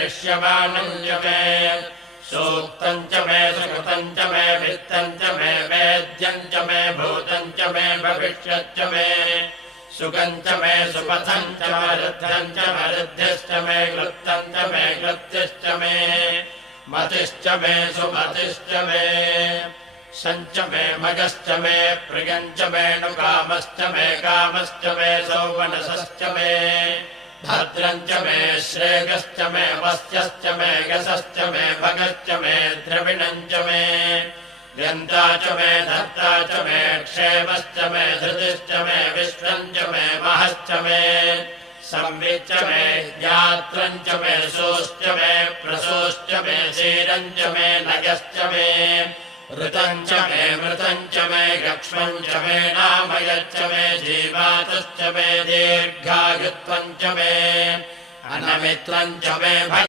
दृश्यमानम् च मे सूक्तम् च मे सुकृतम् च मे वित्तम् च मे वेद्यम् च मे भूतम् च मे भविष्यच्च मे सुखम् च मे सुपथम् च मरुद्धम् च मरुद्धिश्च मे क्लृप्तम् च मे क्लृप्तिश्च मे मतिश्च मे सुमतिश्च मे सञ्च मे मगश्च मे प्रियम् च मे नुकामश्च मे कामश्च मे सौमनसश्च मे भद्रम् च मे श्रेयश्च मे वस्यश्च मे गसश्च मे भगश्च मे द्रविणम् च मे व्यन्ता च मे धर्ता च मे क्षेमश्च मे धृतिश्च मे विश्वम् च मे महश्च मे संविच्च मे ज्ञात्रम् च मे सोश्च मे प्रसोश्च मे क्षीरम् च मे नगश्च मे ऋतम् च मे मृतम् च मे गक्ष्मम् च मे नामयच्च मे जीवातश्च मे दीर्घायुत्वम् च मे अनमित्रम् च मे